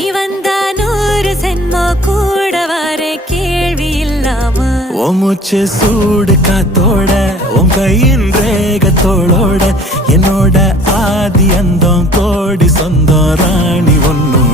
நீ வந்தா 100 சென்மோ கூட வர கேள்வி இல்லாம உன் மூச்சு சூடு காத்தோட உன் கையின் ரேகத்தோளோட என்னோட ஆதி அந்தம் கோடி சொந்தம் ராணி ஒன்னும்